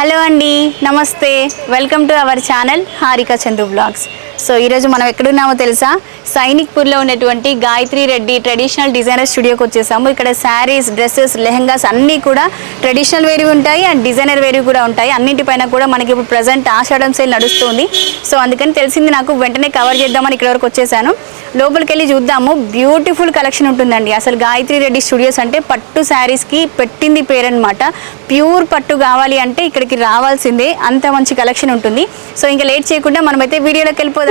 Hello అండి, నమస్తే. Welcome to our channel Harika Chandu blogs. So ఈరోజు మనం ఎక్కడున్నామో తెలుసా? సైనిక్పూర్లో ఉన్నటువంటి గాయత్రి రెడ్డి ట్రెడిషనల్ డిజైనర్ స్టూడియోకి వచ్చేసాము. ఇక్కడ శారీస్, డ్రెస్సెస్, లెహంగాస్ అన్నీ కూడా ట్రెడిషనల్ వేరు ఉంటాయి అండ్ డిజైనర్ వేరు కూడా ఉంటాయి. అన్నింటిపైన కూడా మనకి ఇప్పుడు ప్రజెంట్ ఆషాఢం సేల్ నడుస్తుంది. సో అందుకని తెలిసింది నాకు, వెంటనే కవర్ చేద్దామని ఇక్కడ వరకు వచ్చేసాను. లోపలికి వెళ్ళి చూద్దాము. బ్యూటిఫుల్ కలెక్షన్ ఉంటుందండి. అసలు గాయత్రి రెడ్డి స్టూడియోస్ అంటే పట్టు శారీస్కి పెట్టింది పేరనమాట. ప్యూర్ పట్టు కావాలి అంటే ఇక్కడికి రావాల్సిందే, అంత మంచి కలెక్షన్ ఉంటుంది. సో ఇంకా లేట్ చేయకుండా మనమైతే వీడియోలోకి వెళ్ళిపోదాం.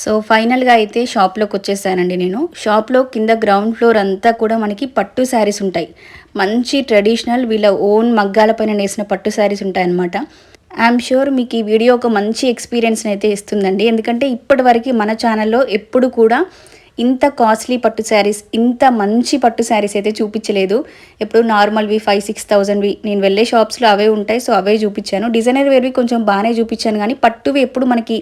సో ఫైనల్గా అయితే షాప్లోకి వచ్చేసానండి. నేను షాప్లో కింద గ్రౌండ్ ఫ్లోర్ అంతా కూడా మనకి పట్టు శారీస్ ఉంటాయి. మంచి ట్రెడిషనల్ వీళ్ళ ఓన్ మగ్గాల పైన నేసిన పట్టు శారీస్ ఉంటాయన్నమాట. ఐఎమ్ ష్యూర్ మీకు ఈ వీడియో ఒక మంచి ఎక్స్పీరియన్స్ని అయితే ఇస్తుందండి. ఎందుకంటే ఇప్పటి వరకు మన ఛానల్లో ఎప్పుడు కూడా ఇంత కాస్ట్లీ పట్టు శారీస్, ఇంత మంచి పట్టు శారీస్ అయితే చూపించలేదు. ఎప్పుడు నార్మల్వి 5,000-6,000వి నేను వెళ్ళే షాప్స్లో అవే ఉంటాయి. సో అవే చూపించాను. డిజైనర్ వేర్వి కొంచెం బాగానే చూపించాను, కానీ పట్టువి ఎప్పుడు మనకి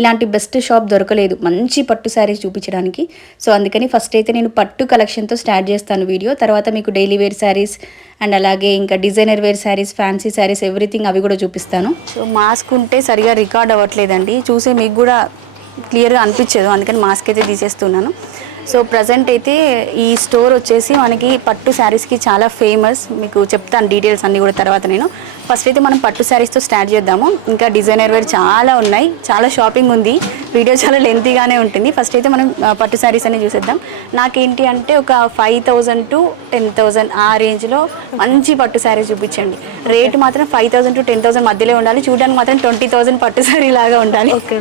ఇలాంటి బెస్ట్ షాప్ దొరకలేదు మంచి పట్టు శారీస్ చూపించడానికి. సో అందుకని ఫస్ట్ అయితే నేను పట్టు కలెక్షన్తో స్టార్ట్ చేస్తాను వీడియో. తర్వాత మీకు డైలీ వేర్ శారీస్ అండ్ అలాగే ఇంకా designer wear saris, fancy saris, everything అవి కూడా చూపిస్తాను. సో మాస్క్ ఉంటే సరిగా రికార్డ్ అవ్వట్లేదండి, చూసే మీకు కూడా క్లియర్గా అనిపించదు, అందుకని మాస్క్ అయితే తీసేస్తున్నాను. సో ప్రజెంట్ అయితే ఈ స్టోర్ వచ్చేసి మనకి పట్టు శారీస్కి చాలా ఫేమస్. మీకు చెప్తాను డీటెయిల్స్ అన్నీ కూడా తర్వాత. నేను ఫస్ట్ అయితే మనం పట్టు శారీస్తో స్టార్ట్ చేద్దాము. ఇంకా డిజైనర్ వేర్ చాలా ఉన్నాయి, చాలా షాపింగ్ ఉంది, వీడియో చాలా లెంతీగానే ఉంటుంది. ఫస్ట్ అయితే మనం పట్టు శారీస్ అన్ని చూసేద్దాం. నాకేంటి అంటే ఒక 5,000 to 10,000 ఆ రేంజ్లో మంచి పట్టు శారీస్ చూపించండి. రేట్ మాత్రం 5,000 to 10,000 మధ్యలో ఉండాలి. చూడడానికి మాత్రం 20,000 పట్టు శారీ లాగా ఉండాలి. ఓకే,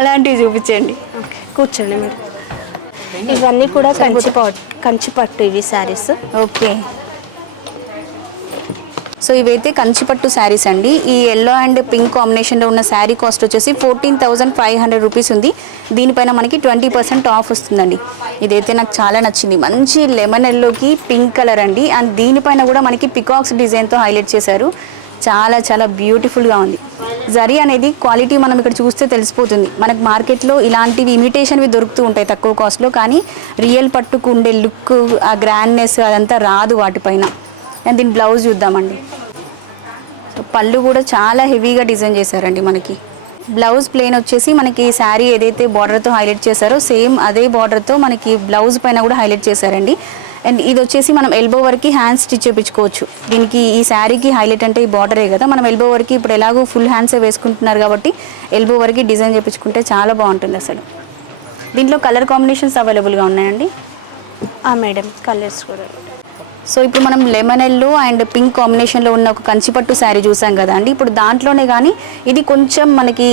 అలాంటివి చూపించండి. ఓకే, కూర్చోండి మీరు. ఇవన్నీ కూడా కంచి పట్టు ఇవి శారీస్. ఓకే, సో ఇవైతే కంచిపట్టు శారీస్ అండి. ఈ ఎల్లో అండ్ పింక్ కాంబినేషన్లో ఉన్న శారీ కాస్ట్ వచ్చేసి 14,500 రూపీస్ ఉంది. దీనిపైన మనకి 20% ఆఫ్ వస్తుందండి. ఇదైతే నాకు చాలా నచ్చింది. మంచి లెమన్ ఎల్లోకి పింక్ కలర్ అండి. అండ్ దీనిపైన కూడా మనకి పికాక్స్ డిజైన్తో హైలైట్ చేశారు. చాలా చాలా బ్యూటిఫుల్గా ఉంది. జరీ అనేది క్వాలిటీ మనం ఇక్కడ చూస్తే తెలిసిపోతుంది. మనకు మార్కెట్లో ఇలాంటివి ఇమిటేషన్వి దొరుకుతూ ఉంటాయి తక్కువ కాస్ట్లో, కానీ రియల్ పట్టుకు ఉండే లుక్, ఆ గ్రాండ్నెస్ అదంతా రాదు వాటిపైన. అండ్ దీని బ్లౌజ్ చూద్దామండి. సో పళ్ళు కూడా చాలా హెవీగా డిజైన్ చేశారండి. మనకి బ్లౌజ్ ప్లెయిన్ వచ్చేసి మనకి శారీ ఏదైతే బార్డర్తో హైలైట్ చేశారో సేమ్ అదే బార్డర్తో మనకి బ్లౌజ్ పైన కూడా హైలైట్ చేశారండి. అండ్ ఇది వచ్చేసి మనం ఎల్బో వరకు హ్యాండ్స్ స్టిచ్ చేయించుకోవచ్చు. దీనికి ఈ శారీకి హైలైట్ అంటే ఈ బార్డరే కదా. మనం ఎల్బో వరకు ఇప్పుడు ఎలాగో ఫుల్ హ్యాండ్సే వేసుకుంటున్నారు కాబట్టి ఎల్బో వరకు డిజైన్ చేయించుకుంటే చాలా బాగుంటుంది అసలు. దీంట్లో కలర్ కాంబినేషన్స్ అవైలబుల్గా ఉన్నాయండి. మేడం, కలర్స్ కూడా. సో ఇప్పుడు మనం లెమన్ ఎల్లో అండ్ పింక్ కాంబినేషన్లో ఉన్న ఒక కంచిపట్టు శారీ చూసాం కదా అండి. ఇప్పుడు దాంట్లోనే కానీ ఇది కొంచెం మనకి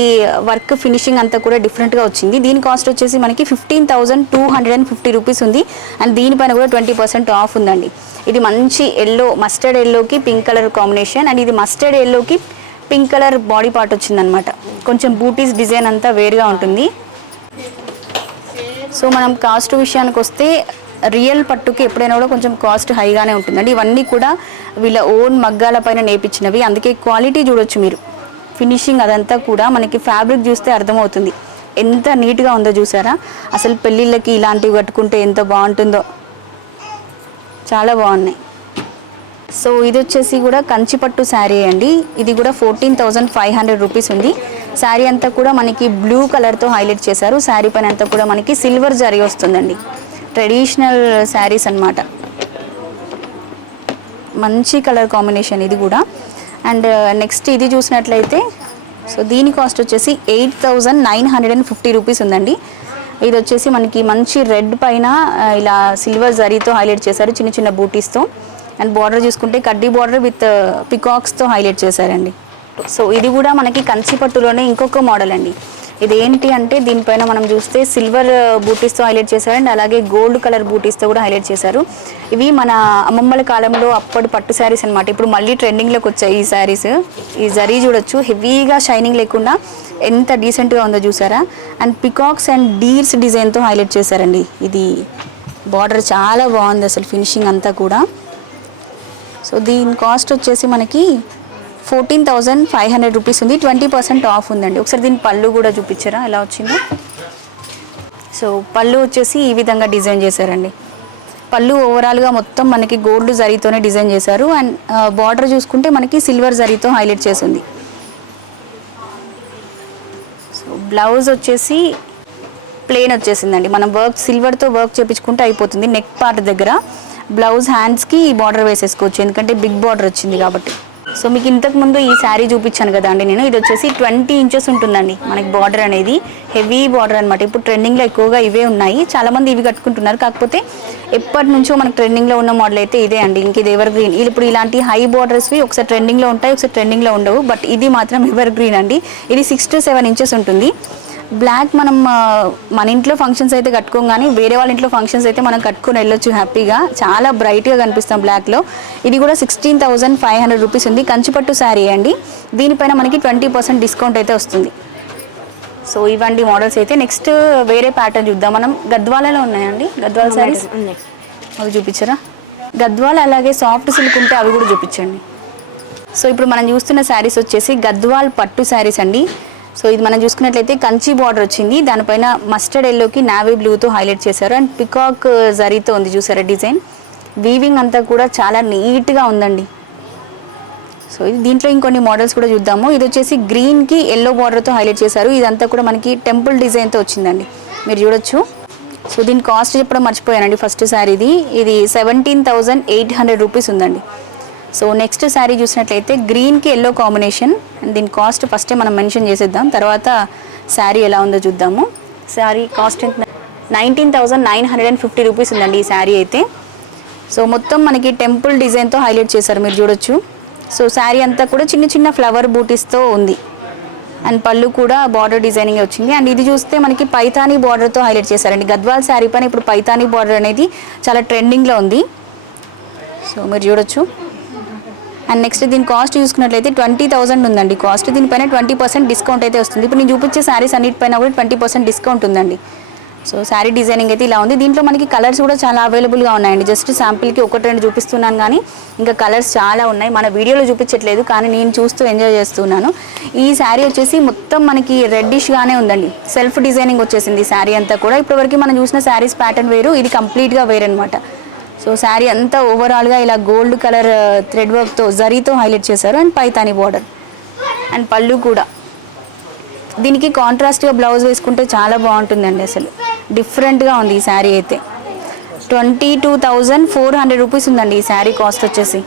వర్క్ ఫినిషింగ్ అంతా కూడా డిఫరెంట్గా వచ్చింది. దీని కాస్ట్ వచ్చేసి మనకి 15,250 రూపీస్ ఉంది. అండ్ దీనిపైన కూడా 20% ఆఫ్ ఉందండి. ఇది మంచి ఎల్లో, మస్టర్డ్ ఎల్లోకి పింక్ కలర్ కాంబినేషన్. అండ్ ఇది మస్టర్డ్ ఎల్లోకి పింక్ కలర్ బాడీ పార్ట్ వచ్చిందనమాట. కొంచెం బూటీస్ డిజైన్ అంతా వేరుగా ఉంటుంది. సో మనం కాస్ట్ విషయానికి వస్తే రియల్ పట్టుకి ఎప్పుడైనా కూడా కొంచెం కాస్ట్ హైగానే ఉంటుందండి. ఇవన్నీ కూడా వీళ్ళ ఓన్ మగ్గాల పైన నేర్పించినవి, అందుకే క్వాలిటీ చూడొచ్చు మీరు. ఫినిషింగ్ అదంతా కూడా మనకి ఫ్యాబ్రిక్ చూస్తే అర్థమవుతుంది ఎంత నీట్గా ఉందో. చూసారా, అసలు పెళ్ళిళ్ళకి ఇలాంటివి కట్టుకుంటే ఎంత బాగుంటుందో, చాలా బాగున్నాయి. సో ఇది వచ్చేసి కూడా కంచిపట్టు శారీ అండి. ఇది కూడా 14,500 రూపీస్ ఉంది. శారీ అంతా కూడా మనకి బ్లూ కలర్తో హైలైట్ చేశారు. శారీ పైన అంతా కూడా మనకి సిల్వర్ జరీ వస్తుందండి. ట్రెడిషనల్ శారీస్ అన్నమాట. మంచి కలర్ కాంబినేషన్ ఇది కూడా. అండ్ నెక్స్ట్ ఇది చూసినట్లయితే సో దీని కాస్ట్ వచ్చేసి 8,950 రూపీస్ ఉందండి. ఇది వచ్చేసి మనకి మంచి రెడ్ పైన ఇలా సిల్వర్ జరీతో హైలైట్ చేశారు చిన్న చిన్న బూటీస్తో. అండ్ బార్డర్ చూసుకుంటే కడ్డీ బార్డర్ విత్ పికాక్స్తో హైలైట్ చేశారండి. సో ఇది కూడా మనకి కంచి పట్టులోనే ఇంకొక మోడల్ అండి. ఇది ఏంటి అంటే దీనిపైన మనం చూస్తే సిల్వర్ బూటీస్తో హైలైట్ చేశారు అండ్ అలాగే గోల్డ్ కలర్ బూటీస్తో కూడా హైలైట్ చేశారు. ఇవి మన అమ్మమ్మల కాలంలో అప్పటి పట్టు శారీస్ అనమాట. ఇప్పుడు మళ్ళీ ట్రెండింగ్లోకి వచ్చాయి ఈ శారీస్. ఈ జరీ చూడొచ్చు, హెవీగా షైనింగ్ లేకుండా ఎంత డీసెంట్గా ఉందో చూసారా. అండ్ పికాక్స్ అండ్ డీర్స్ డిజైన్తో హైలైట్ చేశారండి. ఇది బార్డర్ చాలా బాగుంది అసలు, ఫినిషింగ్ అంతా కూడా. సో దీని కాస్ట్ వచ్చేసి మనకి 14,500 రూపీస్ ఉంది. 20% ఆఫ్ ఉందండి. ఒకసారి దీని పళ్ళు కూడా చూపించారా ఎలా వచ్చిందో. సో పళ్ళు వచ్చేసి ఈ విధంగా డిజైన్ చేశారండి. పళ్ళు ఓవరాల్గా మొత్తం మనకి గోల్డ్ జరీతోనే డిజైన్ చేశారు. అండ్ బార్డర్ చూసుకుంటే మనకి సిల్వర్ జరీతో హైలైట్ చేసింది. సో బ్లౌజ్ వచ్చేసి ప్లెయిన్ వచ్చేసిందండి. మనం వర్క్ సిల్వర్తో వర్క్ చేయించుకుంటే అయిపోతుంది. నెక్ పార్ట్ దగ్గర బ్లౌజ్ హ్యాండ్స్కి బార్డర్ వేసేసుకోవచ్చు, ఎందుకంటే బిగ్ బార్డర్ వచ్చింది కాబట్టి. సో మీకు ఇంతకుముందు ఈ శారీ చూపించాను కదా అండి నేను, ఇది వచ్చేసి 20 ఇంచెస్ ఉంటుందండి మనకి బార్డర్ అనేది. హెవీ బార్డర్ అనమాట. ఇప్పుడు ట్రెండింగ్లో ఎక్కువగా ఇవే ఉన్నాయి, చాలామంది ఇవి కట్టుకుంటున్నారు. కాకపోతే ఎప్పటి నుంచో మనకు ట్రెండింగ్లో ఉన్న మోడల్ అయితే ఇదే అండి. ఇంక ఇది ఎవర్ గ్రీన్. ఇప్పుడు ఇలాంటి హై బార్డర్స్వి ఒకసారి ట్రెండింగ్లో ఉంటాయి, ఒకసారి ట్రెండింగ్లో ఉండవు. బట్ ఇది మాత్రం ఎవర్ గ్రీన్ అండి. ఇది 6 to 7 ఇంచెస్ ఉంటుంది. బ్లాక్ మనం మన ఇంట్లో ఫంక్షన్స్ అయితే కట్టుకోం, కానీ వేరే వాళ్ళ ఇంట్లో ఫంక్షన్స్ అయితే మనం కట్టుకొని వెళ్ళొచ్చు హ్యాపీగా. చాలా బ్రైట్గా కనిపిస్తాం బ్లాక్లో. ఇది కూడా 16,500 రూపీస్ ఉంది. కంచిపట్టు శారీ అండి. దీనిపైన మనకి 20% డిస్కౌంట్ అయితే వస్తుంది. సో ఇవండి మోడల్స్ అయితే. నెక్స్ట్ వేరే ప్యాటర్న్ చూద్దాం మనం. గద్వాలలో ఉన్నాయండి గద్వాల శారీస్, అవి చూపించరా. గద్వాల అలాగే సాఫ్ట్ సిల్క్ ఉంటే అవి కూడా చూపించండి. సో ఇప్పుడు మనం చూస్తున్న శారీస్ వచ్చేసి గద్వాల్ పట్టు శారీస్ అండి. సో ఇది మనం చూసుకున్నట్లయితే కంచి బార్డర్ వచ్చింది, దానిపైన మస్టర్డ్ ఎల్లోకి నావీ బ్లూతో హైలైట్ చేశారు. అండ్ పికాక్ జరీతో ఉంది చూసారా డిజైన్. వీవింగ్ అంతా కూడా చాలా నీట్గా ఉందండి. సో ఇది దీంట్లో ఇంకొన్ని మోడల్స్ కూడా చూద్దాము. ఇది వచ్చేసి గ్రీన్కి ఎల్లో బార్డర్తో హైలైట్ చేశారు. ఇదంతా కూడా మనకి టెంపుల్ డిజైన్తో వచ్చిందండి, మీరు చూడొచ్చు. సో దీని కాస్ట్ చెప్పడం మర్చిపోయానండి. ఫస్ట్ శారీది ఇది 17,800 రూపీస్ ఉందండి. సో నెక్స్ట్ శారీ చూసినట్లయితే గ్రీన్కి ఎల్లో కాంబినేషన్. అండ్ దీని కాస్ట్ ఫస్టే మనం మెన్షన్ చేసేద్దాం, తర్వాత శారీ ఎలా ఉందో చూద్దాము. శారీ కాస్ట్ 19,950 రూపీస్ ఉందండి ఈ శారీ అయితే. సో మొత్తం మనకి టెంపుల్ డిజైన్తో హైలైట్ చేశారు, మీరు చూడొచ్చు. సో శారీ అంతా కూడా చిన్న చిన్న ఫ్లవర్ బూటీస్తో ఉంది. అండ్ పళ్ళు కూడా బార్డర్ డిజైనింగ్ వచ్చింది. అండ్ ఇది చూస్తే మనకి పైతానీ బార్డర్తో హైలైట్ చేశారండి. గద్వాల్ శారీ పైన ఇప్పుడు పైతానీ బార్డర్ అనేది చాలా ట్రెండింగ్లో ఉంది. సో మీరు చూడొచ్చు. అండ్ నెక్స్ట్ దీని కాస్ట్ చూసుకున్నట్లయితే 20,000 ఉందండి కాస్ట్. దీనిపైన 20% డిస్కౌంట్ అయితే వస్తుంది. ఇప్పుడు నేను చూపించే శారీస్ అన్నిటిపైన కూడా 20% డిస్కౌంట్ ఉందండి. సో శారీ డిజైనింగ్ అయితే ఇలా ఉంది. దీంట్లో మనకి కలర్స్ కూడా చాలా అవైలబుల్గా ఉన్నాయండి. జస్ట్ శాంపిల్కి 1-2 చూపిస్తున్నాను, కానీ ఇంకా కలర్స్ చాలా ఉన్నాయి. మన వీడియోలో చూపించట్లేదు, కానీ నేను చూస్తూ ఎంజాయ్ చేస్తున్నాను. ఈ శారీ వచ్చేసి మొత్తం మనకి రెడ్డిష్గానే ఉందండి. సెల్ఫ్ డిజైనింగ్ వచ్చేసింది శారీ అంతా కూడా. ఇప్పటివరకు మనం చూసిన శారీస్ ప్యాటర్న్ వేరు, ఇది కంప్లీట్గా వేరు అనమాట. సో శారీ అంతా ఓవరాల్గా ఇలా గోల్డ్ కలర్ థ్రెడ్ వర్క్తో జరీతో హైలైట్ చేశారు. అండ్ పైతానీ బార్డర్ అండ్ పళ్ళు కూడా. దీనికి కాంట్రాస్ట్గా బ్లౌజ్ వేసుకుంటే చాలా బాగుంటుందండి. అసలు డిఫరెంట్గా ఉంది ఈ శారీ అయితే. 22,400 రూపీస్ ఉందండి ఈ శారీ కాస్ట్ వచ్చేసి.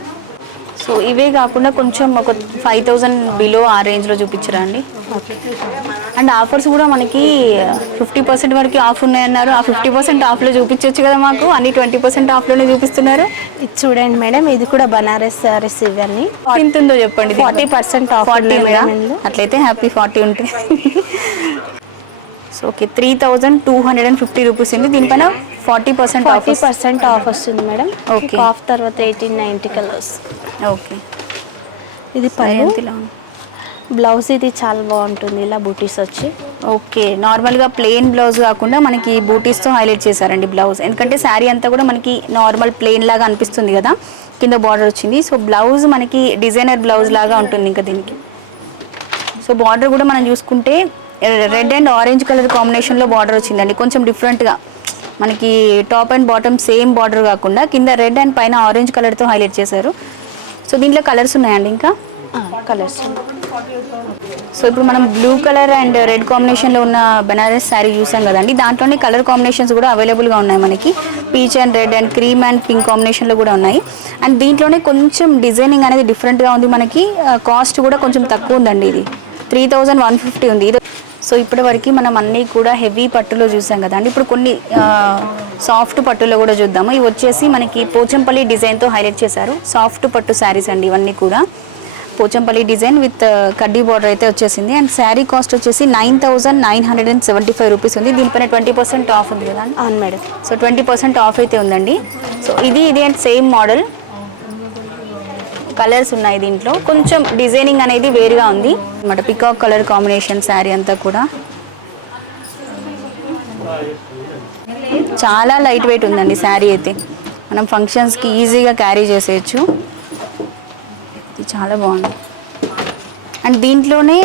సో ఇవే కాకుండా కొంచెం ఒక 5,000 బిలో ఆ రేంజ్లో చూపించరా అండి. అండ్ ఆఫర్స్ కూడా మనకి 50% వరకు ఆఫ్ ఉన్నాయన్నారు. ఆ 50% ఆఫ్లో చూపించవచ్చు కదా మాకు, అన్ని 20% ఆఫ్లోనే చూపిస్తున్నారు. ఇది చూడండి మేడం, ఇది కూడా బనారస్ సారీస్. ఇవన్నీ ఎంత ఉందో చెప్పండి. 40% ఆఫ్. 40 అట్లయితే హ్యాపీ 40 ఉంటాయి. సో ఓకే, 3,250 రూపీస్ ఉంది. దీనిపైన 40% ఆఫ్ వస్తుంది మేడం. ఓకే, ఆఫ్ తర్వాత 1890 కలర్స్. ఓకే, ఇది పళ్ళు. బ్లౌజ్ ఇది చాలా బాగుంటుంది, ఇలా బూటీస్ వచ్చి. ఓకే, నార్మల్గా ప్లెయిన్ బ్లౌజ్ కాకుండా మనకి బూటీస్తో హైలైట్ చేశారండి బ్లౌజ్. ఎందుకంటే శారీ అంతా కూడా మనకి నార్మల్ ప్లెయిన్ లాగా అనిపిస్తుంది కదా, కింద బార్డర్ వచ్చింది. సో బ్లౌజ్ మనకి డిజైనర్ బ్లౌజ్ లాగా ఉంటుంది ఇంకా దీనికి. సో బార్డర్ కూడా మనం చూసుకుంటే రెడ్ అండ్ ఆరెంజ్ కలర్ కాంబినేషన్లో బార్డర్ వచ్చిందండి. కొంచెం డిఫరెంట్గా మనకి top and bottom same border కాకుండా కింద రెడ్ అండ్ పైన ఆరెంజ్ కలర్తో హైలైట్ చేశారు. సో దీంట్లో కలర్స్ ఉన్నాయండి ఇంకా కలర్స్. సో ఇప్పుడు మనం బ్లూ కలర్ అండ్ రెడ్ కాంబినేషన్లో ఉన్న బెనారస్ శారీ చూసాం కదండి, దాంట్లోనే కలర్ కాంబినేషన్స్ కూడా అవైలబుల్గా ఉన్నాయి మనకి. Peach and red and cream and pink కాంబినేషన్లో కూడా ఉన్నాయి. అండ్ దీంట్లోనే కొంచెం డిజైనింగ్ అనేది డిఫరెంట్గా ఉంది మనకి. కాస్ట్ కూడా కొంచెం తక్కువ ఉందండి. ఇది 3,150 ఉంది. ఇది సో ఇప్పటివరకు మనం అన్నీ కూడా హెవీ పట్టులో చూసాం కదా అండి. ఇప్పుడు కొన్ని సాఫ్ట్ పట్టులో కూడా చూద్దాము. ఇవి వచ్చేసి మనకి పోచంపల్లి డిజైన్తో హైలైట్ చేశారు. సాఫ్ట్ పట్టు శారీస్ అండి ఇవన్నీ కూడా. పోచంపల్లి డిజైన్ విత్ కడ్డీ బార్డర్ అయితే వచ్చేసింది. అండ్ శారీ కాస్ట్ వచ్చేసి 9,975 రూపీస్ ఉంది. దీనిపైన 20% ఆఫ్ ఉంది కదా అండి. అవును మేడం. సో 20% ఆఫ్ అయితే ఉందండి. సో ఇది అండ్ సేమ్ మోడల్ కలర్స్ ఉన్నాయి. దీంట్లో కొంచెం డిజైనింగ్ అనేది వేరుగా ఉంది అన్నమాట. పికాక్ కలర్ కాంబినేషన్ శారీ అంతా కూడా చాలా లైట్ వెయిట్ ఉందండి శారీ అయితే. మనం ఫంక్షన్స్కి ఈజీగా క్యారీ చేసేయచ్చు. ఇది చాలా బాగుంది. అండ్ దీంట్లోనే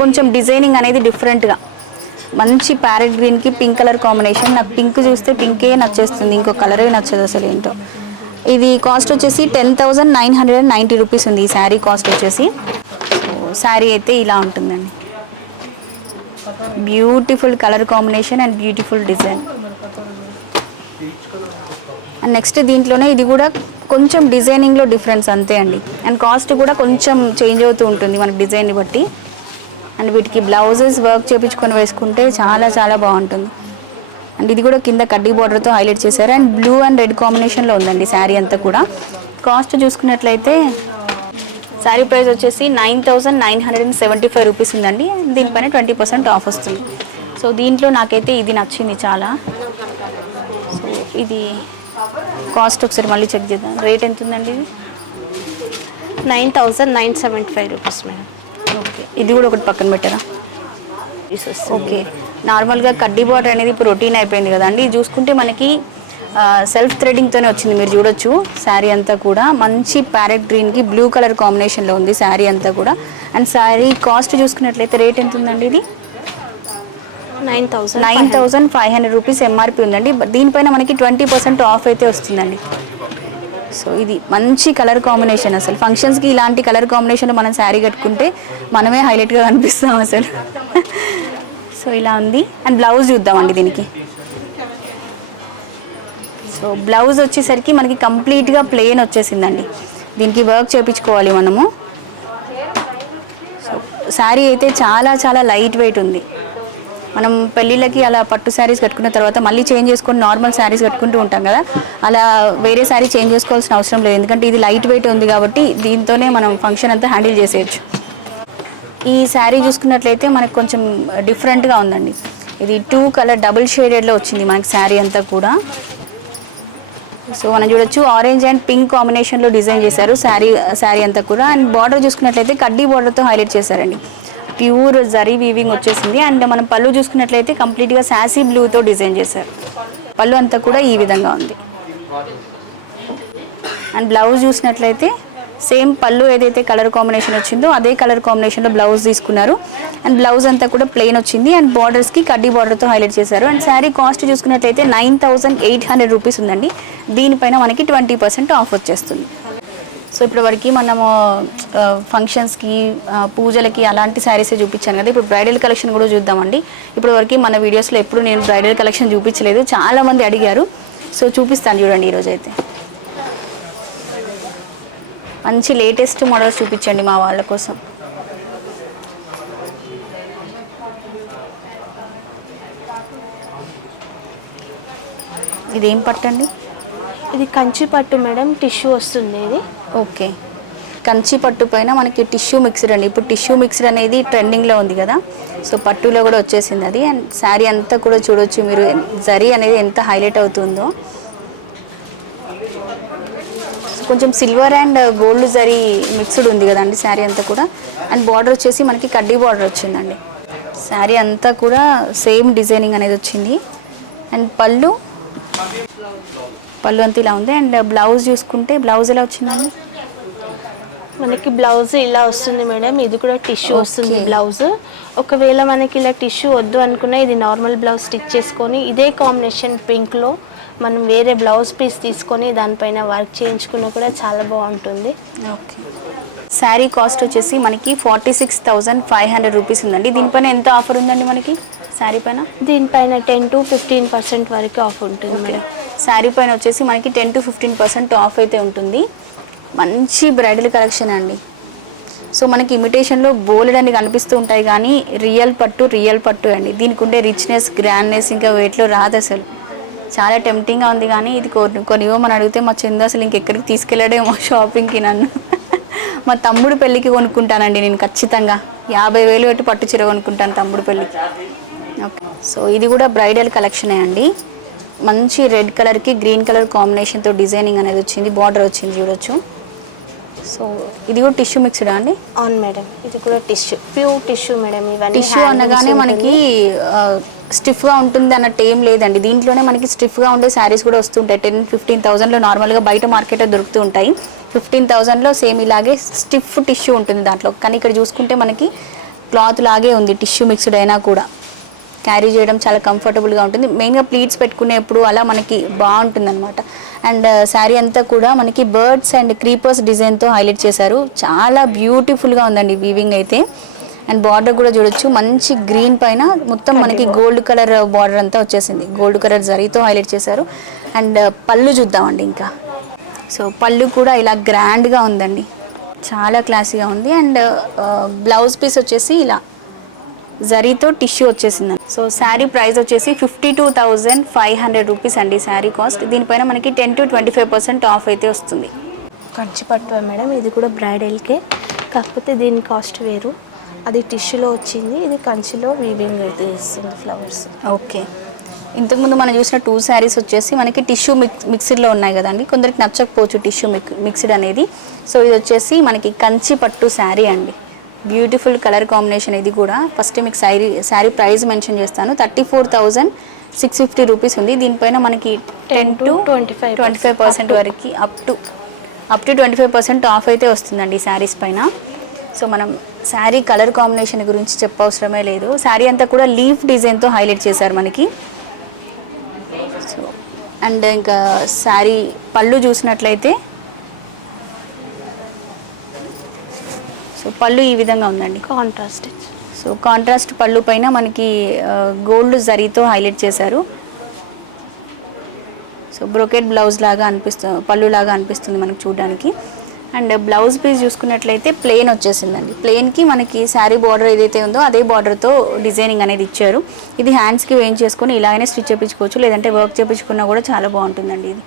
కొంచెం డిజైనింగ్ అనేది డిఫరెంట్గా మంచి ప్యారెట్ గ్రీన్కి పింక్ కలర్ కాంబినేషన్. నాకు పింక్ చూస్తే పింకే నచ్చేస్తుంది, ఇంకో కలరే నచ్చదు అసలు ఏంటో. ఇది కాస్ట్ వచ్చేసి 10,990 రూపీస్ ఉంది ఈ శారీ కాస్ట్ వచ్చేసి. సో శారీ అయితే ఇలా ఉంటుందండి. Beautiful colour combination and beautiful design. And next దీంట్లోనే ఇది కూడా కొంచెం డిజైనింగ్లో డిఫరెన్స్ అంతే అండి. అండ్ కాస్ట్ కూడా కొంచెం చేంజ్ అవుతూ ఉంటుంది మనకి డిజైన్ని బట్టి. అండ్ వీటికి బ్లౌజెస్ వర్క్ చేయించుకొని వేసుకుంటే చాలా చాలా బాగుంటుంది. అండ్ ఇది కూడా కింద కడ్డీ బార్డర్తో హైలైట్ చేశారు. అండ్ బ్లూ అండ్ రెడ్ కాంబినేషన్లో ఉందండి శారీ అంతా కూడా. కాస్ట్ చూసుకున్నట్లయితే శారీ ప్రైస్ వచ్చేసి 9,975 రూపీస్ ఉందండి. దీనిపైన 20% ఆఫ్ వస్తుంది. సో దీంట్లో నాకైతే ఇది నచ్చింది చాలా. సో ఇది కాస్ట్ ఒకసారి మళ్ళీ చెక్ చేద్దాం. రేట్ ఎంత ఉందండి ఇది? 9,975 రూపీస్ మేడం. ఓకే, ఇది కూడా ఒకటి పక్కన పెట్టారా? ఓకే, నార్మల్గా కడ్డీ బార్డర్ అనేది ఇప్పుడు రొటీన్ అయిపోయింది కదండి. ఇది చూసుకుంటే మనకి సెల్ఫ్ థ్రెడింగ్తోనే వచ్చింది. మీరు చూడొచ్చు శారీ అంతా కూడా మంచి ప్యారెట్ గ్రీన్కి బ్లూ కలర్ కాంబినేషన్లో ఉంది శారీ అంతా కూడా. అండ్ శారీ కాస్ట్ చూసుకున్నట్లయితే రేట్ ఎంత ఉందండి? ఇది 9,500 రూపీస్ ఎంఆర్పి ఉందండి. దీనిపైన మనకి 20% ఆఫ్ అయితే వస్తుందండి. సో ఇది మంచి కలర్ కాంబినేషన్. అసలు ఫంక్షన్స్కి ఇలాంటి కలర్ కాంబినేషన్లో మనం శారీ కట్టుకుంటే మనమే హైలైట్గా కనిపిస్తాం అసలు. సో ఇలా ఉంది. అండ్ బ్లౌజ్ చూద్దామండి దీనికి. సో బ్లౌజ్ వచ్చేసరికి మనకి కంప్లీట్గా ప్లెయిన్ వచ్చేసిందండి. దీనికి వర్క్ చేయించుకోవాలి మనము. సో శారీ అయితే చాలా చాలా లైట్ వెయిట్ ఉంది. మనం పెళ్ళిళ్ళకి అలా పట్టు శారీస్ కట్టుకున్న తర్వాత మళ్ళీ చేంజ్ చేసుకొని నార్మల్ శారీస్ కట్టుకుంటూ ఉంటాం కదా, అలా వేరే శారీ చేంజ్ చేసుకోవాల్సిన అవసరం లేదు. ఎందుకంటే ఇది లైట్ వెయిట్ ఉంది కాబట్టి దీంతోనే మనం ఫంక్షన్ అంతా హ్యాండిల్ చేసేయచ్చు. ఈ శారీ చూసుకున్నట్లయితే మనకు కొంచెం డిఫరెంట్గా ఉందండి. ఇది 2 కలర్ డబుల్ షేడెడ్లో వచ్చింది మనకి శారీ అంతా కూడా. సో మనం చూడొచ్చు ఆరెంజ్ అండ్ పింక్ కాంబినేషన్లో డిజైన్ చేశారు శారీ అంతా కూడా. అండ్ బార్డర్ చూసుకున్నట్లయితే కడ్డీ బార్డర్తో హైలైట్ చేశారండి. ప్యూర్ జరీ వీవింగ్ వచ్చేసింది. అండ్ మనం పళ్ళు చూసుకున్నట్లయితే కంప్లీట్గా శాసీ బ్లూతో డిజైన్ చేశారు. పళ్ళు అంతా కూడా ఈ విధంగా ఉంది. అండ్ బ్లౌజ్ చూసినట్లయితే సేమ్ పళ్ళు ఏదైతే కలర్ కాంబినేషన్ వచ్చిందో అదే కలర్ కాంబినేషన్లో బ్లౌజ్ తీసుకున్నారు. అండ్ బ్లౌజ్ అంతా కూడా ప్లెయిన్ వచ్చింది. అండ్ బార్డర్స్కి కడ్డీ బార్డర్తో హైలైట్ చేశారు. అండ్ శారీ కాస్ట్ చూసుకున్నట్లయితే 9,800 రూపీస్ ఉందండి. దీనిపైన మనకి 20% ఆఫ్ వచ్చేస్తుంది. సో ఇప్పటి వరకు మనము ఫంక్షన్స్కి పూజలకి అలాంటి శారీసే చూపించాను కదా. ఇప్పుడు బ్రైడల్ కలెక్షన్ కూడా చూద్దామండి. ఇప్పటి వరకు మన వీడియోస్లో ఎప్పుడు నేను బ్రైడల్ కలెక్షన్ చూపించలేదు, చాలామంది అడిగారు. సో చూపిస్తాను చూడండి ఈరోజు అయితే. మంచి లేటెస్ట్ మోడల్స్ చూపించండి మా వాళ్ళ కోసం. ఇదేం పట్టండి? ఇది కంచి పట్టు మేడం, టిష్యూ వస్తుంది ఇది. ఓకే, కంచి పట్టు పైన మనకి టిష్యూ మిక్స్డ్ అండి. ఇప్పుడు టిష్యూ మిక్స్డ్ అనేది ట్రెండింగ్లో ఉంది కదా, సో పట్టులో కూడా వచ్చేసింది అది. అండ్ శారీ అంతా కూడా చూడొచ్చు మీరు, జరీ అనేది ఎంత హైలైట్ అవుతుందో. కొంచెం silver and gold zari mixed ఉంది కదండి శారీ అంతా కూడా. అండ్ బార్డర్ వచ్చేసి మనకి కడ్డీ బార్డర్ వచ్చిందండి. శారీ అంతా కూడా సేమ్ డిజైనింగ్ అనేది వచ్చింది. అండ్ పళ్ళు అంతా ఇలా ఉంది. అండ్ బ్లౌజ్ చూసుకుంటే బ్లౌజ్ ఎలా వచ్చిందండి? మనకి బ్లౌజ్ ఇలా వస్తుంది మేడం. ఇది కూడా టిష్యూ వస్తుంది బ్లౌజ్. ఒకవేళ మనకి ఇలా టిష్యూ వద్దు అనుకున్నా ఇది నార్మల్ బ్లౌజ్ స్టిచ్ చేసుకొని ఇదే కాంబినేషన్ పింక్లో మనం వేరే బ్లౌజ్ పీస్ తీసుకొని దానిపైన వర్క్ చేయించుకున్నా కూడా చాలా బాగుంటుంది. ఓకే, శారీ కాస్ట్ వచ్చేసి మనకి 46,500 రూపీస్ ఉందండి. దీనిపైన ఎంత ఆఫర్ ఉందండి మనకి శారీ పైన? దీనిపైన 10 to 15% వరకు ఆఫ్ ఉంటుంది మేడం. శారీ పైన వచ్చేసి మనకి 10 to 15% ఆఫ్ అయితే ఉంటుంది. మంచి బ్రైడల్ కలెక్షన్ అండి. సో మనకి ఇమిటేషన్లో బోలెడ్ అని కనిపిస్తూ ఉంటాయి కానీ రియల్ పట్టు అండి. దీనికి ఉండే రిచ్నెస్, గ్రాండ్నెస్ ఇంకా వెయిట్లో రాదు అసలు. చాలా టెంప్టింగ్గా ఉంది కానీ ఇది కొనివ్వమని అడిగితే మా చందు అసలు ఇంకెక్కడికి తీసుకెళ్ళడేమో షాపింగ్కి నన్ను. మా తమ్ముడు పెళ్ళికి కొనుక్కుంటానండి నేను ఖచ్చితంగా. 50,000 పెట్టి పట్టు చీర కొనుక్కుంటాను తమ్ముడు పెళ్ళికి. ఓకే, సో ఇది కూడా బ్రైడల్ కలెక్షనే అండి. మంచి రెడ్ కలర్కి గ్రీన్ కలర్ కాంబినేషన్తో డిజైనింగ్ అనేది వచ్చింది, బార్డర్ వచ్చింది చూడొచ్చు. సో ఇది కూడా టిష్యూ మిక్స్డా అండి? అవును మేడం, ఇది కూడా టిష్యూ, ప్యూర్ టిష్యూ మేడం. ఇవన్నీ టిష్యూ అనగానే మనకి స్టిఫ్గా ఉంటుంది అన్నట్టు ఏం లేదండి. దీంట్లోనే మనకి స్టిఫ్గా ఉండే శారీస్ కూడా వస్తుంటాయి. 10,000-15,000లో నార్మల్గా బయట మార్కెట్లో దొరుకుతూ ఉంటాయి. 15,000లో సేమ్ ఇలాగే స్టిఫ్ టిష్యూ ఉంటుంది దాంట్లో. కానీ ఇక్కడ చూసుకుంటే మనకి క్లాత్ లాగే ఉంది, టిష్యూ మిక్స్డ్ అయినా కూడా క్యారీ చేయడం చాలా కంఫర్టబుల్గా ఉంటుంది. మెయిన్గా ప్లీట్స్ పెట్టుకునేప్పుడు అలా మనకి బాగుంటుంది అనమాట. అండ్ శారీ అంతా కూడా మనకి బర్డ్స్ అండ్ క్రీపర్స్ డిజైన్తో హైలైట్ చేశారు. చాలా బ్యూటిఫుల్గా ఉందండి వీవింగ్ అయితే. అండ్ బార్డర్ కూడా చూడొచ్చు, మంచి గ్రీన్ పైన మొత్తం మనకి గోల్డ్ కలర్ బార్డర్ అంతా వచ్చేసింది. గోల్డ్ కలర్ జరీతో హైలైట్ చేశారు. అండ్ పళ్ళు చూద్దామండి ఇంకా. సో పళ్ళు కూడా ఇలా గ్రాండ్గా ఉందండి, చాలా క్లాసీగా ఉంది. అండ్ బ్లౌజ్ పీస్ వచ్చేసి ఇలా జరీతో టిష్యూ వచ్చేసింది. సో శారీ ప్రైస్ వచ్చేసి 52,500 రూపీస్ అండి శారీ కాస్ట్. దీనిపైన మనకి 10-25% ఆఫ్ అయితే వస్తుంది. కంచి పట్టు మేడం, ఇది కూడా బ్రైడల్కే, కాకపోతే దీని కాస్ట్ వేరు. అది టిష్యూలో వచ్చింది, ఇది కంచిలో వీవింగ్ అయితే ఇస్తుంది ఫ్లవర్స్. ఓకే, ఇంతకుముందు మనం చూసిన 2 శారీస్ వచ్చేసి మనకి టిష్యూ మిక్స్డ్లో ఉన్నాయి కదండి. కొందరికి నచ్చకపోవచ్చు టిష్యూ మిక్స్డ్ అనేది. సో ఇది వచ్చేసి మనకి కంచి పట్టు శారీ అండి. బ్యూటిఫుల్ కలర్ కాంబినేషన్ ఇది కూడా. ఫస్ట్ మీకు శారీ ప్రైస్ మెన్షన్ చేస్తాను. 34,650 రూపీస్ ఉంది. దీనిపైన మనకి 10-25% వరకు అప్ టు 25% ఆఫ్ అయితే వస్తుందండి ఈ శారీస్ పైన. సో మనం శారీ కలర్ కాంబినేషన్ గురించి చెప్పవసరమే లేదు. శారీ అంతా కూడా లీఫ్ డిజైన్తో హైలైట్ చేశారు మనకి. సో అండ్ ఇంకా శారీ పళ్ళు చూసినట్లయితే, సో పళ్ళు ఈ విధంగా ఉందండి, కాంట్రాస్ట్. సో కాంట్రాస్ట్ పళ్ళు పైన మనకి గోల్డ్ జరీతో హైలైట్ చేశారు. సో బ్రోకెట్ బ్లౌజ్ లాగా పళ్ళు లాగా అనిపిస్తుంది మనకి చూడడానికి. అండ్ బ్లౌజ్ పీస్ చూసుకున్నట్లయితే ప్లెయిన్ వచ్చేసిందండి. ప్లెయిన్కి మనకి శారీ బార్డర్ ఏదైతే ఉందో అదే బార్డర్తో డిజైనింగ్ అనేది ఇచ్చారు. ఇది హ్యాండ్స్కి వేయించేసుకొని ఇలాగనే స్టిచ్ చేయించుకోవచ్చు, లేదంటే వర్క్ చేయించుకున్నా కూడా చాలా బాగుంటుందండి. ఇది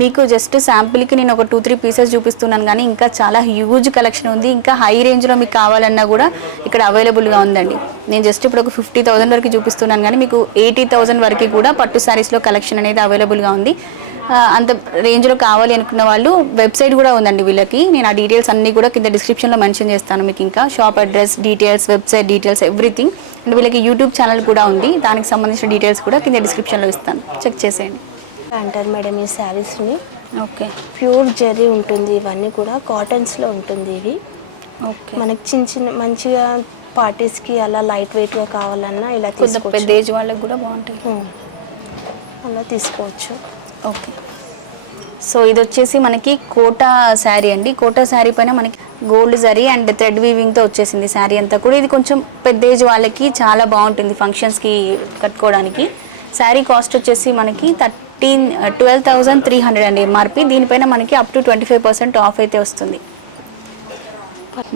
మీకు జస్ట్ శాంపిల్కి నేను ఒక 2-3 పీసెస్ చూపిస్తున్నాను కానీ ఇంకా చాలా హ్యూజ్ కలెక్షన్ ఉంది. ఇంకా హై రేంజ్లో మీకు కావాలన్నా కూడా ఇక్కడ అవైలబుల్గా ఉందండి. నేను జస్ట్ ఇప్పుడు ఒక 50,000 వరకు చూపిస్తున్నాను కానీ మీకు 80,000 వరకు కూడా పట్టు శారీస్లో కలెక్షన్ అనేది అవైలబుల్గా ఉంది. అంత రేంజ్లో కావాలి అనుకున్న వాళ్ళు వెబ్సైట్ కూడా ఉందండి వీళ్ళకి. నేను ఆ డీటెయిల్స్ అన్నీ కూడా కింద డిస్క్రిప్షన్లో మెన్షన్ చేస్తాను మీకు. ఇంకా shop address details, website details, everything. And వీళ్ళకి యూట్యూబ్ ఛానల్ కూడా ఉంది, దానికి సంబంధించిన డీటెయిల్స్ కూడా కింద డిస్క్రిప్షన్లో ఇస్తాను, చెక్ చేసేయండి. అంటారు మేడం ఈ శారీస్ని. ఓకే, ప్యూర్ జెర్రీ ఉంటుంది, ఇవన్నీ కూడా కాటన్స్లో ఉంటుంది ఇవి. ఓకే, మనకి చిన్న మంచిగా పార్టీస్కి అలా లైట్ వెయిట్గా కావాలన్నా ఇలా తీసుకోవచ్చు. పెద్ద ఏజ్ వాళ్ళకి కూడా బాగుంటుంది, అలా తీసుకోవచ్చు. ఓకే. సో ఇది వచ్చేసి మనకి కోటా శారీ అండి. కోటా శారీ పైన మనకి గోల్డ్ జరీ అండ్ థ్రెడ్ వీవింగ్తో వచ్చేసింది శారీ అంతా కూడా. ఇది కొంచెం పెద్ద ఏజ్ వాళ్ళకి చాలా బాగుంటుంది ఫంక్షన్స్కి కట్టుకోవడానికి. శారీ కాస్ట్ వచ్చేసి మనకి 12,300 అండి ఎంఆర్పి. దీనిపైన మనకి అప్ టు 25% ఆఫ్ అయితే వస్తుంది.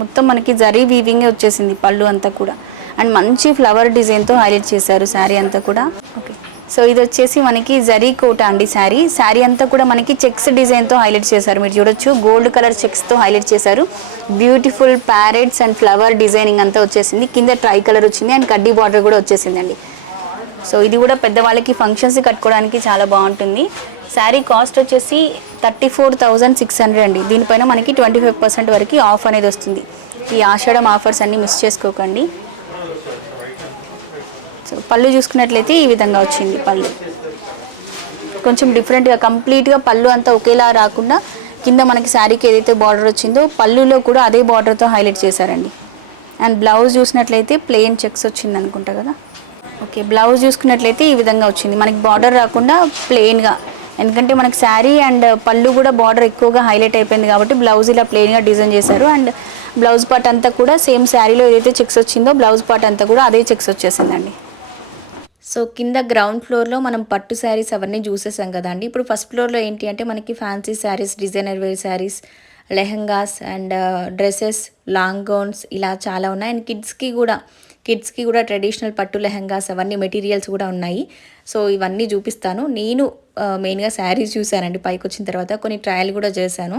మొత్తం మనకి జరీ వీవింగే వచ్చేసింది పళ్ళు అంతా కూడా. అండ్ మంచి ఫ్లవర్ డిజైన్తో హైలైట్ చేశారు శారీ అంతా కూడా. ఓకే, సో ఇది వచ్చేసి మనకి జరీ కోట అండి శారీ అంతా కూడా మనకి చెక్స్ డిజైన్తో హైలైట్ చేశారు. మీరు చూడొచ్చు, గోల్డ్ కలర్ చెక్స్తో హైలైట్ చేశారు. Beautiful parrots and flower designing అంతా వచ్చేసింది. కింద ట్రై కలర్ వచ్చింది అండ్ కడ్డీ బార్డర్ కూడా వచ్చేసిందండి. సో ఇది కూడా పెద్దవాళ్ళకి ఫంక్షన్స్ కట్టుకోవడానికి చాలా బాగుంటుంది. శారీ కాస్ట్ వచ్చేసి 34,600 అండి. దీనిపైన మనకి 25% వరకు ఆఫ్ అనేది వస్తుంది. ఈ ఆషాఢం ఆఫర్స్ అన్నీ మిస్ చేసుకోకండి. సో పళ్ళు చూసుకున్నట్లయితే ఈ విధంగా వచ్చింది. పళ్ళు కొంచెం డిఫరెంట్గా, కంప్లీట్గా పళ్ళు అంతా ఒకేలా రాకుండా కింద మనకి శారీకి ఏదైతే బార్డర్ వచ్చిందో పళ్ళులో కూడా అదే బార్డర్తో హైలైట్ చేశారండి. అండ్ బ్లౌజ్ చూసినట్లయితే ప్లెయిన్ చెక్స్ వచ్చింది అనుకుంటా కదా. ఓకే, బ్లౌజ్ చూసుకున్నట్లయితే ఈ విధంగా వచ్చింది, మనకి బార్డర్ రాకుండా ప్లెయిన్గా. ఎందుకంటే మనకి శారీ అండ్ పళ్ళు కూడా బార్డర్ ఎక్కువగా హైలైట్ అయిపోయింది కాబట్టి బ్లౌజ్ ఇలా ప్లెయిన్గా డిజైన్ చేశారు. అండ్ బ్లౌజ్ పార్ట్ అంతా కూడా సేమ్ శారీలో ఏదైతే చెక్స్ వచ్చిందో బ్లౌజ్ పార్ట్ అంతా కూడా అదే చెక్స్ వచ్చేసిందండి. సో కింద గ్రౌండ్ ఫ్లోర్లో మనం పట్టు శారీస్ అవన్నీ చూసేసాం కదండి. ఇప్పుడు ఫస్ట్ ఫ్లోర్లో ఏంటి అంటే మనకి fancy saris, designer wear saris, lehengas and dresses, long gowns ఇలా చాలా ఉన్నాయి. అండ్ కిడ్స్కి కూడా ట్రెడిషనల్ పట్టు లెహంగాస్ అవన్నీ మెటీరియల్స్ కూడా ఉన్నాయి. సో ఇవన్నీ చూపిస్తాను. నేను మెయిన్గా శారీస్ చూసానండి పైకి వచ్చిన తర్వాత, కొన్ని ట్రయల్ కూడా చేశాను.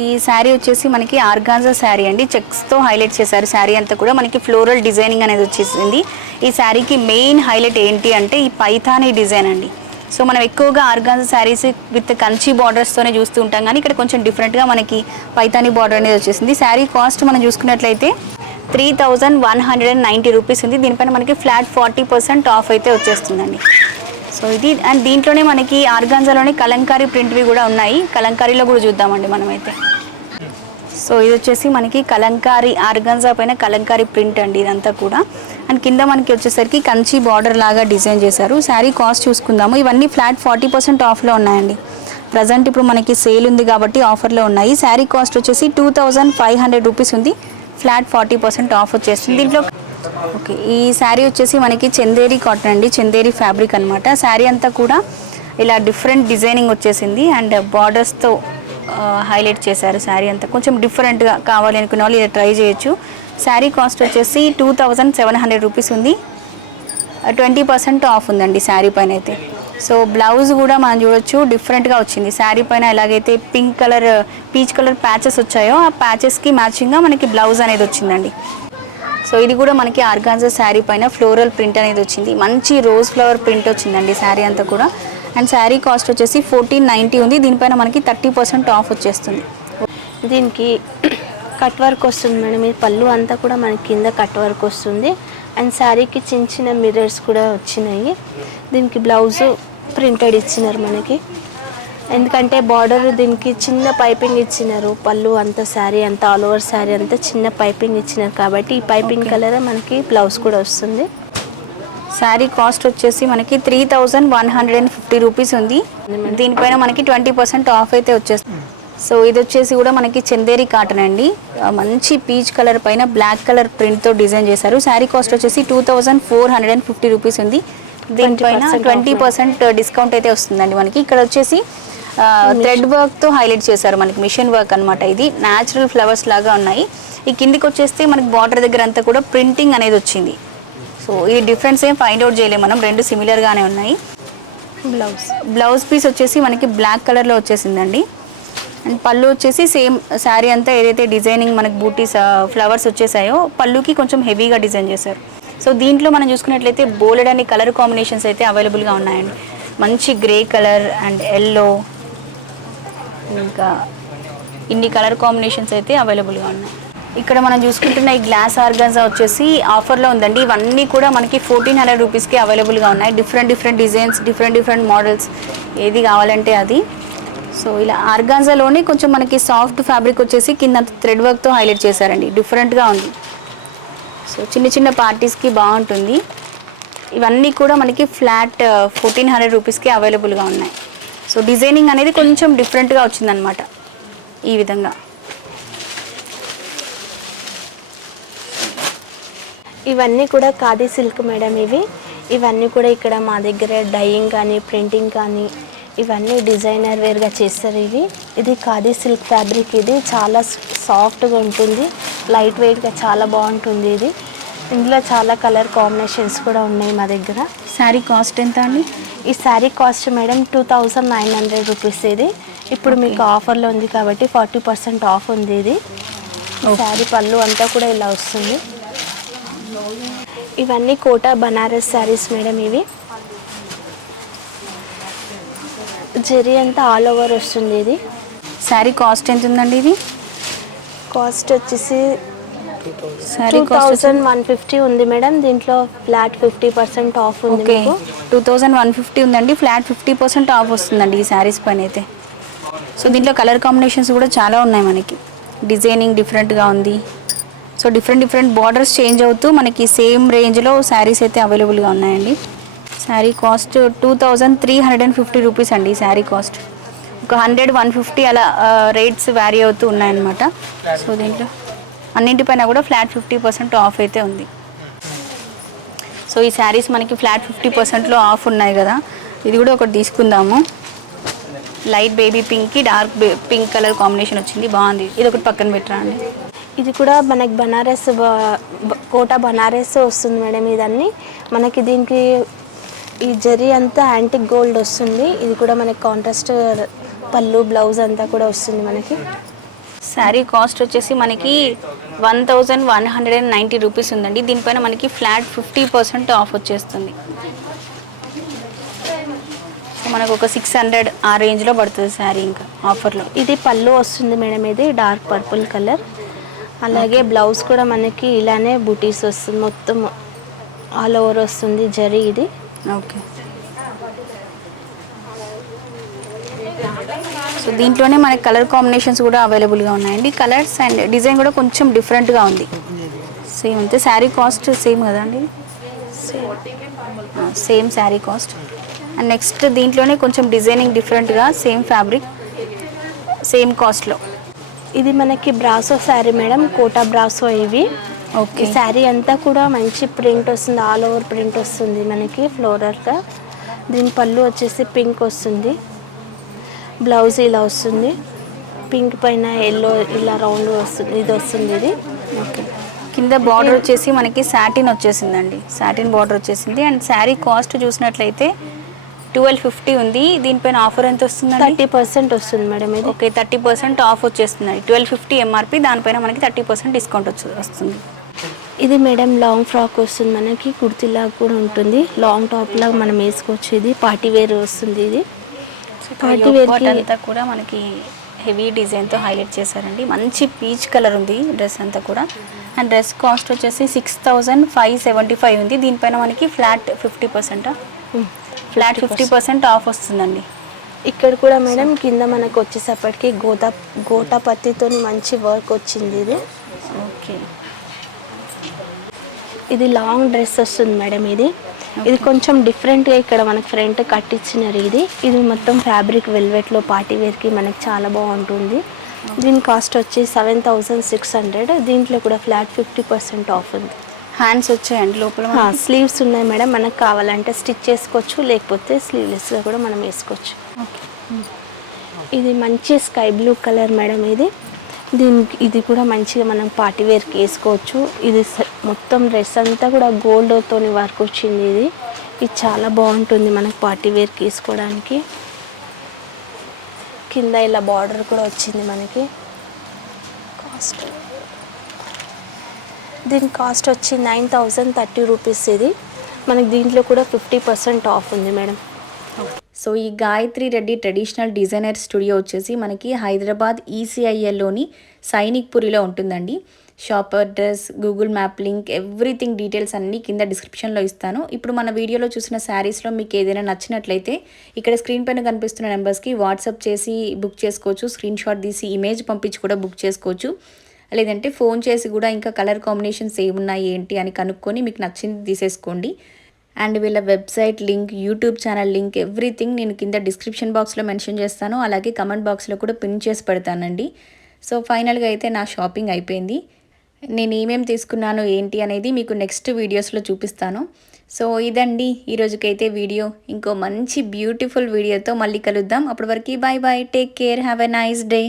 ఈ శారీ వచ్చేసి మనకి ఆర్గాన్జా శారీ అండి, చెక్స్తో హైలైట్ చేశారు. శారీ అంతా కూడా మనకి ఫ్లోరల్ డిజైనింగ్ అనేది వచ్చేసింది. ఈ శారీకి మెయిన్ హైలైట్ ఏంటి అంటే ఈ పైథానీ డిజైన్ అండి. సో మనం ఎక్కువగా ఆర్గాన్జా శారీస్ విత్ కంచి బార్డర్స్తోనే చూస్తూ ఉంటాం, కానీ ఇక్కడ కొంచెం డిఫరెంట్గా మనకి పైథానీ బార్డర్ అనేది వచ్చేసింది. శారీ కాస్ట్ మనం చూసుకున్నట్లయితే 3190 రూపీస్ ఉంది. దీనిపైన మనకి ఫ్లాట్ 40% ఆఫ్ అయితే వచ్చేస్తుందండి. సో ఇది, అండ్ దీంట్లోనే మనకి ఆర్గాన్జాలోనే కలంకారీ ప్రింట్వి కూడా ఉన్నాయి. కలంకారీలో కూడా చూద్దామండి మనమైతే. సో ఇది వచ్చేసి మనకి కలంకారీ ఆర్గాన్జా పైన కలంకారీ ప్రింట్ అండి ఇదంతా కూడా. అండ్ కింద మనకి వచ్చేసరికి కంచి బార్డర్ లాగా డిజైన్ చేశారు. శారీ కాస్ట్ చూసుకుందాము. ఇవన్నీ ఫ్లాట్ 40% ఆఫ్లో ఉన్నాయండి. ప్రజెంట్ ఇప్పుడు మనకి సేల్ ఉంది కాబట్టి ఆఫర్లో ఉన్నాయి. శారీ కాస్ట్ వచ్చేసి 2500 రూపీస్ ఉంది. ఫ్లాట్ 40% ఆఫ్ వచ్చేస్తుంది దీంట్లో. ఓకే, ఈ శారీ వచ్చేసి మనకి చందేరి కాటన్ అండి, చందేరి ఫ్యాబ్రిక్ అనమాట. శారీ అంతా కూడా ఇలా డిఫరెంట్ డిజైనింగ్ వచ్చేసింది అండ్ బార్డర్స్తో హైలైట్ చేశారు. శారీ అంతా కొంచెం డిఫరెంట్గా కావాలి అనుకునే వాళ్ళు ఇలా ట్రై చేయొచ్చు. శారీ కాస్ట్ వచ్చేసి 2700 రూపీస్ ఉంది. 20% ఆఫ్ ఉందండి శారీ పైన అయితే. సో బ్లౌజ్ కూడా మనం చూడొచ్చు, డిఫరెంట్గా వచ్చింది. శారీ పైన ఎలాగైతే పీచ్ కలర్ ప్యాచెస్ వచ్చాయో ఆ ప్యాచెస్కి మ్యాచింగ్గా మనకి బ్లౌజ్ అనేది వచ్చిందండి. సో ఇది కూడా మనకి ఆర్గాన్జా శారీ పైన ఫ్లోరల్ ప్రింట్ అనేది వచ్చింది. మంచి రోజ్ ఫ్లవర్ ప్రింట్ వచ్చిందండి శారీ అంతా కూడా. అండ్ శారీ కాస్ట్ వచ్చేసి 1490 ఉంది. దీనిపైన మనకి 30% ఆఫ్ వచ్చేస్తుంది. దీనికి కట్ వర్క్ వస్తుంది మేడం. ఈ పళ్ళు అంతా కూడా మనకి కింద కట్ వర్క్ వస్తుంది. అండ్ శారీకి చిన్న చిన్న మిర్రర్స్ కూడా వచ్చినాయి. దీనికి బ్లౌజు ప్రింటెడ్ ఇచ్చినారు మనకి, ఎందుకంటే బార్డర్ దీనికి చిన్న పైపింగ్ ఇచ్చినారు. పళ్ళు అంతా శారీ అంతా ఆల్ ఓవర్ శారీ అంతా చిన్న పైపింగ్ ఇచ్చినారు కాబట్టి ఈ పైపింగ్ కలర్ మనకి బ్లౌజ్ కూడా వస్తుంది. శారీ కాస్ట్ వచ్చేసి మనకి 3150 రూపీస్ ఉంది. దీనిపైన మనకి 20% ఆఫ్ అయితే వచ్చేస్తుంది. సో ఇది వచ్చేసి కూడా మనకి చందేరి కాటన్ అండి, మంచి పీచ్ కలర్ పైన బ్లాక్ కలర్ ప్రింట్తో డిజైన్ చేశారు. శారీ కాస్ట్ వచ్చేసి 2450 రూపీస్ ఉంది. దీనిపైన 20% డిస్కౌంట్ అయితే వస్తుందండి మనకి. ఇక్కడ వచ్చేసి థ్రెడ్ వర్క్తో హైలైట్ చేశారు, మనకి మిషన్ వర్క్ అనమాట. ఇది న్యాచురల్ ఫ్లవర్స్ లాగా ఉన్నాయి. ఈ కిందికి వచ్చేస్తే మనకి బార్డర్ దగ్గర అంతా కూడా ప్రింటింగ్ అనేది వచ్చింది. సో ఈ డిఫరెన్స్ ఏం ఫైండ్ అవుట్ చేయలేము మనం, రెండు సిమిలర్గానే ఉన్నాయి. బ్లౌజ్ పీస్ వచ్చేసి మనకి బ్లాక్ కలర్లో వచ్చేసిందండి. అండ్ పళ్ళు వచ్చేసి సేమ్ శారీ అంతా ఏదైతే డిజైనింగ్ మనకి బూటీస్ ఫ్లవర్స్ వచ్చేసాయో పళ్ళుకి కొంచెం హెవీగా డిజైన్ చేశారు. సో దీంట్లో మనం చూసుకున్నట్లయితే బోలెడ్ అనే కలర్ కాంబినేషన్స్ అయితే అవైలబుల్గా ఉన్నాయండి. మంచి గ్రే కలర్ అండ్ ఎల్లో, ఇంకా ఇన్ని కలర్ కాంబినేషన్స్ అయితే అవైలబుల్గా ఉన్నాయి. ఇక్కడ మనం చూసుకుంటున్న ఈ గ్లాస్ ఆర్గాన్జా వచ్చేసి ఆఫర్లో ఉందండి. ఇవన్నీ కూడా మనకి 1400 రూపీస్కి అవైలబుల్గా ఉన్నాయి. డిఫరెంట్ డిజైన్స్, డిఫరెంట్ మోడల్స్, ఏది కావాలంటే అది. సో ఇలా ఆర్గాన్జాలోనే కొంచెం మనకి సాఫ్ట్ ఫ్యాబ్రిక్ వచ్చేసి కింద థ్రెడ్ వర్క్తో హైలైట్ చేశారండి, డిఫరెంట్గా ఉంది. సో చిన్న పార్టీస్కి బాగుంటుంది. ఇవన్నీ కూడా మనకి ఫ్లాట్ 1400 రూపీస్కి అవైలబుల్గా ఉన్నాయి. సో డిజైనింగ్ అనేది కొంచెం డిఫరెంట్గా వచ్చిందనమాట ఈ విధంగా. ఇవన్నీ కూడా ఖాదీ సిల్క్ మేడం. ఇవన్నీ కూడా ఇక్కడ మా దగ్గర డైయింగ్ కానీ ప్రింటింగ్ కానీ ఇవన్నీ డిజైనర్ వేర్గా చేస్తారు. ఇది ఖాదీ సిల్క్ ఫ్యాబ్రిక్. ఇది చాలా సాఫ్ట్గా ఉంటుంది, లైట్ వెయిట్గా చాలా బాగుంటుంది. ఇందులో చాలా కలర్ కాంబినేషన్స్ కూడా ఉన్నాయి మా దగ్గర. శారీ కాస్ట్ ఎంత అండి? ఈ శారీ కాస్ట్ మేడం 2900 రూపీస్. ఇది ఇప్పుడు మీకు ఆఫర్లో ఉంది కాబట్టి 40% ఆఫ్ ఉంది. ఇది శారీ పళ్ళు అంతా కూడా ఇలా వస్తుంది. ఇవన్నీ కోటా బనారస్ శారీస్ మేడం. ఇవి జరీ అంతా ఆల్ ఓవర్ వస్తుంది. ఇది శారీ కాస్ట్ ఎంత ఉందండి? ఇది కాస్ట్ వచ్చేసి 2150 ఉంది మేడం. దీంట్లో ఫ్లాట్ 50% ఆఫ్ ఉంది. ఓకే, 2150 ఉందండి. ఫ్లాట్ 50% ఆఫ్ వస్తుందండి ఈ శారీస్ పైన అయితే. సో దీంట్లో కలర్ కాంబినేషన్స్ కూడా చాలా ఉన్నాయి మనకి. డిజైనింగ్ డిఫరెంట్గా ఉంది. సో డిఫరెంట్ బార్డర్స్ చేంజ్ అవుతూ మనకి సేమ్ రేంజ్లో శారీస్ అయితే అవైలబుల్గా ఉన్నాయండి. శారీ కాస్ట్ 2350 రూపీస్ అండి. ఈ శారీ కాస్ట్ ఒక 100-150 అలా రేట్స్ వ్యారీ అవుతూ ఉన్నాయన్నమాట. సో దీంట్లో అన్నింటిపైన కూడా ఫ్లాట్ 50% ఆఫ్ అయితే ఉంది. సో ఈ శారీస్ మనకి ఫ్లాట్ 50%లో ఆఫ్ ఉన్నాయి కదా, ఇది కూడా ఒకటి తీసుకుందాము. లైట్ బేబీ పింక్కి డార్క్ పింక్ కలర్ కాంబినేషన్ వచ్చింది, బాగుంది. ఇది ఒకటి పక్కన పెట్టరా అండి. ఇది కూడా మనకి బనారస్ కోటా బనారస్ వస్తుంది మేడం. ఇదన్నీ మనకి దీనికి ఈ జరీ అంతా యాంటిక్ గోల్డ్ వస్తుంది. ఇది కూడా మనకి కాంట్రాస్ట్ పళ్ళు బ్లౌజ్ అంతా కూడా వస్తుంది మనకి. శారీ కాస్ట్ వచ్చేసి మనకి 1190 రూపీస్ ఉందండి. దీనిపైన మనకి ఫ్లాట్ 50% ఆఫ్ వచ్చేస్తుంది. సో మనకు ఒక 600 ఆ రేంజ్లో పడుతుంది శారీ ఇంకా ఆఫర్లో. ఇది పళ్ళు వస్తుంది మేడం. ఇది డార్క్ పర్పుల్ కలర్. అలాగే బ్లౌజ్ కూడా మనకి ఇలానే బుటీస్ వస్తుంది, మొత్తం ఆల్ ఓవర్ వస్తుంది జరీ ఇది. ఓకే. సో దీంట్లోనే మనకి కలర్ కాంబినేషన్స్ కూడా అవైలబుల్గా ఉన్నాయండి. కలర్స్ అండ్ డిజైన్ కూడా కొంచెం డిఫరెంట్గా ఉంది. సేమ్ అంతే, శారీ కాస్ట్ సేమ్ కదండి, same sari cost. And next దీంట్లోనే కొంచెం డిజైనింగ్ డిఫరెంట్గా సేమ్ ఫ్యాబ్రిక్ సేమ్ కాస్ట్లో. ఇది మనకి brasso sari madam, Kota brasso ఇవి. ఓకే. శారీ అంతా కూడా మంచి ప్రింట్ వస్తుంది, ఆల్ ఓవర్ ప్రింట్ వస్తుంది మనకి ఫ్లోరల్గా. దీని పళ్ళు వచ్చేసి పింక్ వస్తుంది, బ్లౌజ్ ఇలా వస్తుంది, పింక్ పైన ఎల్లో ఇలా రౌండ్ వస్తుంది, ఇది వస్తుంది ఇది. ఓకే. కింద బార్డర్ వచ్చేసి మనకి సాటిన్ వచ్చేసిందండి, సాటిన్ బార్డర్ వచ్చేసింది. అండ్ శారీ కాస్ట్ చూసినట్లయితే 1250 ఉంది. దీనిపైన ఆఫర్ ఎంత వస్తుందండి? 30% వస్తుంది మేడం ఇది. ఓకే, 30% ఆఫ్ వచ్చేస్తుందండి. 1250 ఎంఆర్పి, దానిపైన మనకి 30% డిస్కౌంట్ వస్తుంది. ఇది మేడం లాంగ్ ఫ్రాక్ వస్తుంది మనకి, కుర్తీలాగా కూడా ఉంటుంది, లాంగ్ టాప్ లాగా మనం వేసుకోవచ్చు. ఇది పార్టీ వేర్ వస్తుంది. ఇది పార్టీ వేర్ అంతా కూడా మనకి హెవీ డిజైన్తో హైలైట్ చేశారండి. మంచి పీచ్ కలర్ ఉంది డ్రెస్ అంతా కూడా. అండ్ డ్రెస్ కాస్ట్ వచ్చేసి 6575 ఉంది. దీనిపైన మనకి ఫ్లాట్ 50% ఆఫ్ వస్తుందండి. ఇక్కడ కూడా మేడం కింద మనకు వచ్చేసప్పటికి గోటా పత్తితో మంచి వర్క్ వచ్చింది ఇది. ఓకే. ఇది లాంగ్ డ్రెస్ వస్తుంది మేడం. ఇది కొంచెం డిఫరెంట్గా ఇక్కడ మనకు ఫ్రంట్ కట్ ఇచ్చినారు. ఇది మొత్తం ఫ్యాబ్రిక్ వెల్వెట్లో పార్టీ వేర్కి మనకి చాలా బాగుంటుంది. దీని కాస్ట్ వచ్చి 7600. దీంట్లో కూడా ఫ్లాట్ 50% ఆఫ్ ఉంది. హ్యాండ్స్ వచ్చాయండి లోపల. స్లీవ్స్ ఉన్నాయి మేడం, మనకు కావాలంటే స్టిచ్ చేసుకోవచ్చు, లేకపోతే స్లీవ్లెస్గా కూడా మనం వేసుకోవచ్చు. ఓకే. ఇది మంచి స్కై బ్లూ కలర్ మేడం. ఇది కూడా మంచిగా మనం పార్టీ వేర్కి వేసుకోవచ్చు. ఇది మొత్తం డ్రెస్ అంతా కూడా గోల్డ్తో వర్క్ వచ్చింది. ఇది చాలా బాగుంటుంది మనకు పార్టీ వేర్కి వేసుకోవడానికి. కింద ఇలా బార్డర్ కూడా వచ్చింది మనకి. దీని కాస్ట్ వచ్చి 9030 రూపీస్. ఇది మనకి దీంట్లో కూడా 50% ఆఫ్ ఉంది మేడం. సో ఈ Gayatri Reddy traditional designer studio వచ్చేసి మనకి హైదరాబాద్ ఈసీఐఎల్లోని సైనిక్పురిలో ఉంటుందండి. Shop address, Google map link, everything details అన్నీ కింద డిస్క్రిప్షన్లో ఇస్తాను. ఇప్పుడు మన వీడియోలో చూసిన శారీస్లో మీకు ఏదైనా నచ్చినట్లయితే ఇక్కడ స్క్రీన్ పైన కనిపిస్తున్న నెంబర్స్కి వాట్సాప్ చేసి బుక్ చేసుకోవచ్చు. స్క్రీన్ షాట్ తీసి ఇమేజ్ పంపించి కూడా బుక్ చేసుకోవచ్చు. లేదంటే ఫోన్ చేసి కూడా ఇంకా కలర్ కాంబినేషన్స్ ఏమున్నాయి ఏంటి అని కనుక్కొని మీకు నచ్చింది తీసేసుకోండి. అండ్ వీళ్ళ website link, YouTube channel link, everything నేను కింద డిస్క్రిప్షన్ బాక్స్లో మెన్షన్ చేస్తాను. అలాగే కమెంట్ బాక్స్లో కూడా పిన్ చేసి పెడతానండి. సో ఫైనల్గా అయితే నా షాపింగ్ అయిపోయింది. నేను ఏమేమి తీసుకున్నాను ఏంటి అనేది మీకు నెక్స్ట్ వీడియోస్లో చూపిస్తాను. సో ఇదండి ఈరోజుకైతే వీడియో. ఇంకో మంచి బ్యూటిఫుల్ వీడియోతో మళ్ళీ కలుద్దాం. అప్పటి వరకు bye bye, take care, have a nice day.